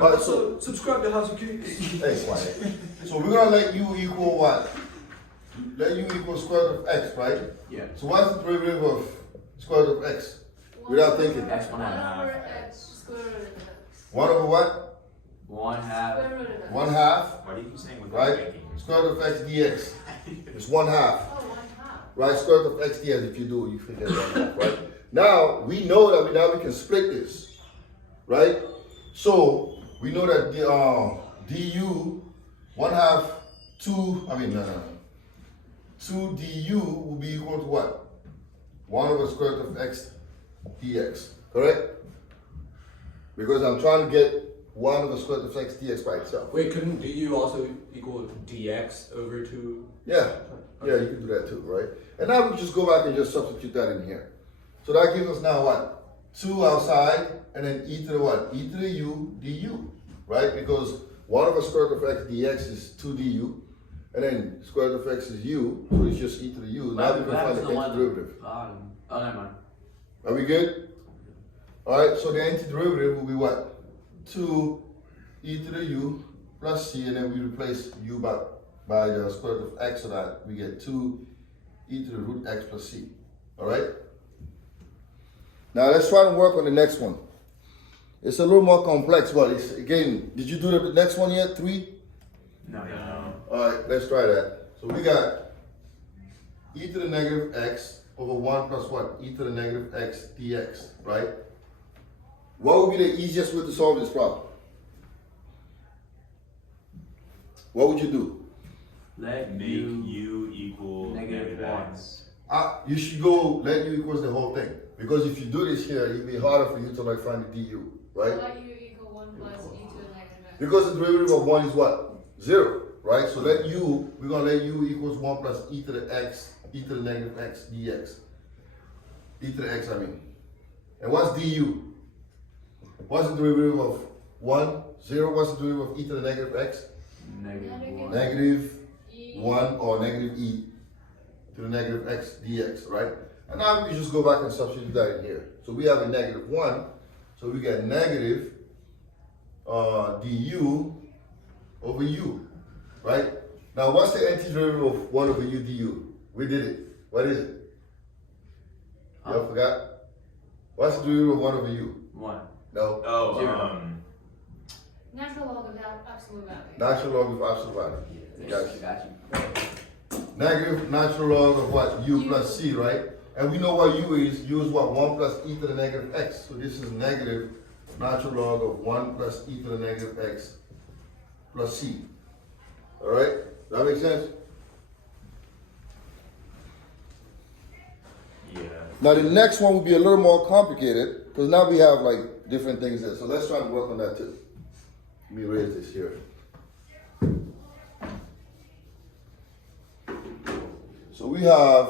And also, subscribe to House of Kings. Hey, quiet. So we're gonna let u equal what? Let u equal square root of x, right? Yeah. So what's the derivative of square root of x? Without thinking. X 1 1 half. over x square root of x. 1 over what? 1 half. Square root of x. 1 half, Why do you keep saying without right? thinking? Square root of x dx. It's 1 half. Oh, 1 half. Right, square root of x dx. If you do, you forget that, right? Now we know that we can split this, right? So we know that the du 1 half 2. I mean, 2 du will be equal to what? 1 over square root of x dx. Correct? Because I'm trying to get 1 over square root of x dx by itself. Wait, couldn't du also equal dx over 2? Yeah, yeah, you can do that too, right? And now we just go back and just substitute that in here. So that gives us now what? 2 outside, and then e to the what? E to the u du, right? Because 1 over square root of x dx is 2 du, and then square root of x is u, so it's just e to the u. Now we can find the antiderivative. Oh, never mind. Are we good? All right, so the antiderivative will be what? 2 e to the u plus c, and then we replace u by the square root of x, so that we get 2 e to the root x plus c. All right? Now let's try to work on the next one. It's a little more complex, but it's, again, did you do the next one yet? 3? No. All right, let's try that. So we got e to the negative x over 1 plus what? E to the negative x dx, right? What would be the easiest way to solve this problem? What would you do? Let Make u equal negative x. You should go let u equals the whole thing. Because if you do this here, it'll be harder for you to like find the du, right? Let u equal 1 plus e to the negative x. Because the derivative of 1 is what? 0, right? So let u, we're going to let u equals 1 plus e to the x, e to the negative x dx. E to the x, I mean. And what's du? What's the derivative of 1? 0, what's the derivative of e to the negative x? Negative 1. Negative E. 1 or negative e to the negative x dx, right? And now we just go back and substitute that in here. So we have a negative 1, so we get negative du over u, right? Now what's the antiderivative of 1 over u du? We did it. What is it? Y'all forgot? What's the derivative of 1 over u? 1. No. Oh, 0. Natural log of absolute value. Natural log of absolute value. Got you. Negative natural log of what? U plus c, right? And we know what u is. U is what? 1 plus e to the negative x. So this is negative natural log of 1 plus e to the negative x plus c. All right? Does that make sense? yeah. Now the next one will be a little more complicated because now we have like different things there. So let's try to work on that too. Let me raise this here. So we have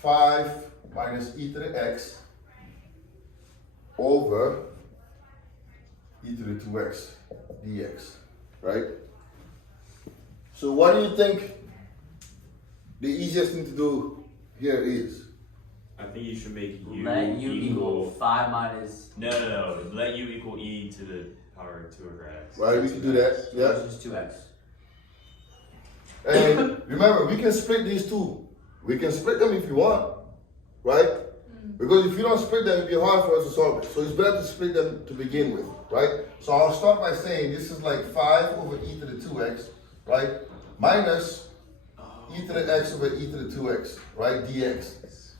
5 minus e to the x over e to the 2x dx, right? So what do you think the easiest thing to do here is? I think you should make u Let u equal 5 minus. No. Let u equal e to the power 2 over x. Right, we can do that. Yeah. This is 2x. And remember, we can split these two. We can split them if you want, right? Because if you don't split them, it'll be hard for us to solve it. So it's better to split them to begin with, right? So I'll start by saying this is like 5 over e to the 2x, right? Minus e to the x over e to the 2x, right? dx.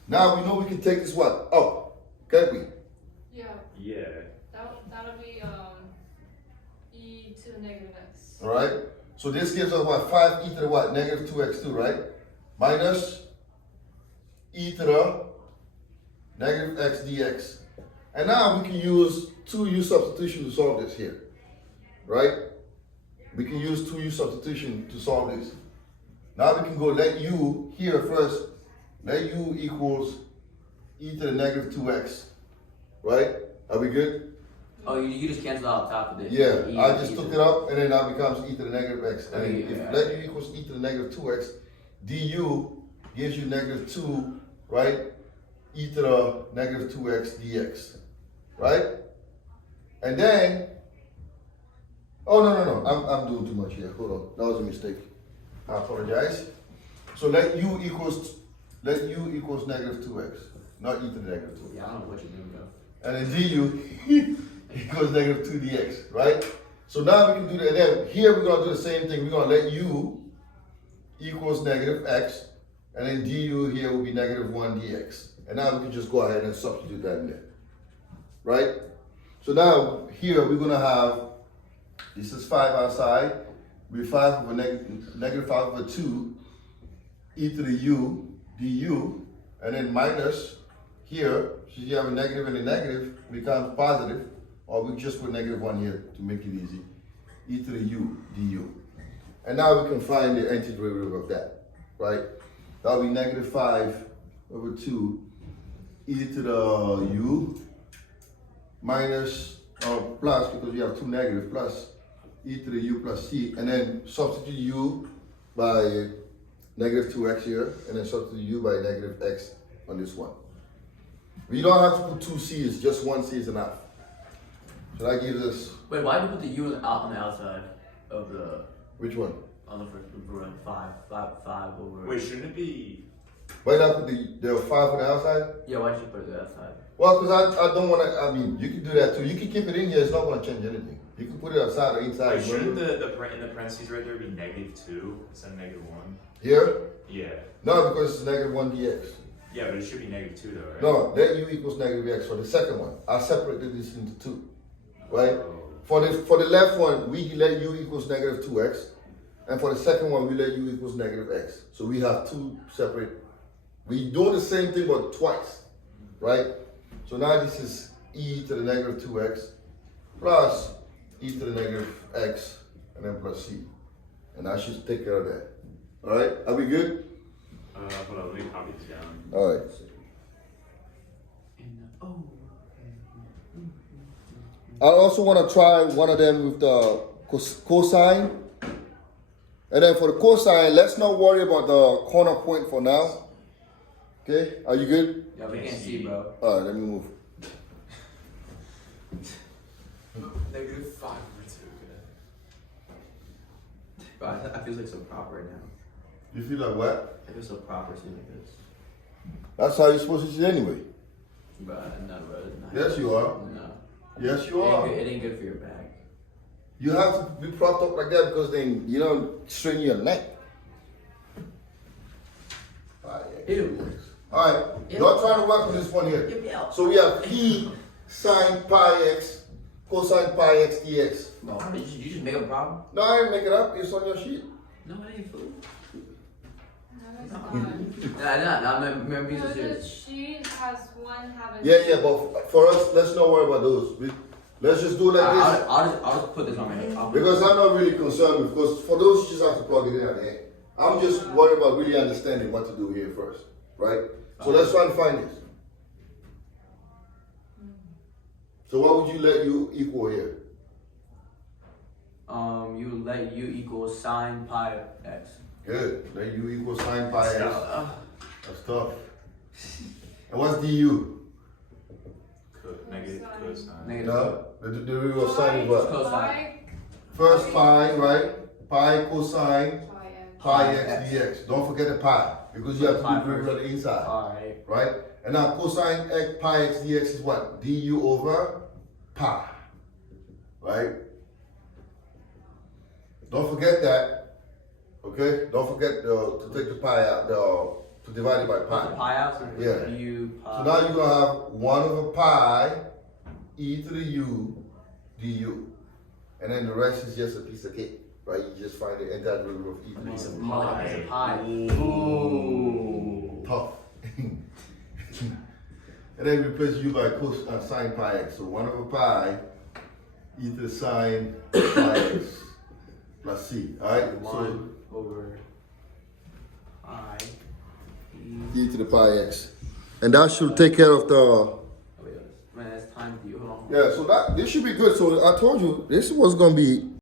Now we know we can take this what? Up, can't we? Yeah. Yeah. That'll be e to the negative x. All right? So this gives us what? 5 e to the what? Negative 2x2, right? Minus e to the negative x dx. And now we can use 2u substitution to solve this here, right? We can use 2u substitution to solve this. Now we can go let u here first. Let u equals e to the negative 2x, right? Are we good? Oh, you just cancel out top of this. Yeah, E I just e took to- it up and then now becomes e to the negative x. And Okay, if yeah. let u equals e to the negative 2x, du gives you negative 2, right? E to the negative 2x dx, right? And then, oh no, I'm doing too much here. Hold on, that was a mistake. I apologize. So let u equals negative 2x, not e to the negative 2. Yeah, I don't know what you're doing, bro. And then du equals negative 2 dx, right? So now we can do that. And then here we're gonna do the same thing. We're gonna let u equals negative x, and then du here will be negative 1 dx. And now we can just go ahead and substitute that in there, right? So now here we're gonna have, this is 5 outside, we 5 over negative 5 over 2, e to the u du, and then minus here, since you have a negative and a negative, becomes positive, or we just put negative 1 here to make it easy, e to the u du. And now we can find the antiderivative of that, right? That will be negative 5 over 2 e to the u minus, or plus, because we have two negative, plus e to the u plus c, and then substitute u by negative 2x here, and then substitute u by negative x on this one. We don't have to put two c's, just one c is enough. So that gives us, Wait, why did you put the u on the outside of the, which one? on the first one? 5 over. Wait, shouldn't it be? Why not put the 5 on the outside? Yeah, why did you put it outside? Well, because I don't want to, I mean, you can do that too. You can keep it in here, it's not going to change anything. You can put it outside or inside. Wait, shouldn't remember? in the parentheses right there be negative 2 instead of negative 1? Here? Yeah. No, because it's negative 1 dx. Yeah, but it should be negative 2 though, right? No, let u equals negative x for the second one. I separated this into two, right? For the left one, we let u equals negative 2x. And for the second one, we let u equals negative x. So we have two separate, we do the same thing but twice, right? So now this is e to the negative 2x plus e to the negative x and then plus c. And I should take care of that. All right, are we good? Hold on, let me copy this down. All right. I also want to try one of them with the cosine. And then for the cosine, let's not worry about the corner point for now. Okay, are you good? Yeah, we can't see, bro. All right, let me move. Negative 5 over 2. Bro, I feel like so proper right now. You feel like what? I feel so proper seeing like this. That's how you're supposed to sit anyway. But no, bro. It's not. Yes, you are. No. Yes, you are. It ain't good for your back. You have to be propped up like that because then you don't strain your neck. Ew. All right, you're trying to work with this one here. So we have p sine pi x cosine pi x dx. Bro, did you just make a problem? No, I didn't make it up. It's on your sheet. No, it ain't food. No, that's not. Nah, remember these are Because the serious. sheet has one having. Yeah, but for us, let's not worry about those. Let's just do it like this. I'll just put this on my head. Because I'm not really concerned with, because for those, you just have to plug it in at the end. I'm just worried about really understanding what to do here first, right? So let's try and find this. So what would you let u equal here? You let u equal sine pi x. Good. Let u equal sine pi x. Uh, That's tough. And what's du? Negative cosine. Negative. No, the derivative of sine is what? Cosine. First pi, right? Pi cosine pi x X. dx. Don't forget the pi, because you have to Pi do derivative on the inside. Alright. Right? And now cosine x, pi x dx is what? Du over pi. Right? Don't forget that. Okay? Don't forget to take the pi out, to divide it by Put the pi. pi out, so Yeah. u pi. So now you're going to have 1 over pi e to the u du. And then the rest is just a piece of cake. Right? You just find the antiderivative of e to the Piece of u. pie. Piece of pie. Ooh. Tough. And then replace u by sine pi x. So 1 over pi e to the sine pi x plus c. Alright? So 1 over pi. e to the pi x. And that should take care of the, Oh, wait, man, that's times u. Hold on. yeah, so this should be good. So I told you, this was going to be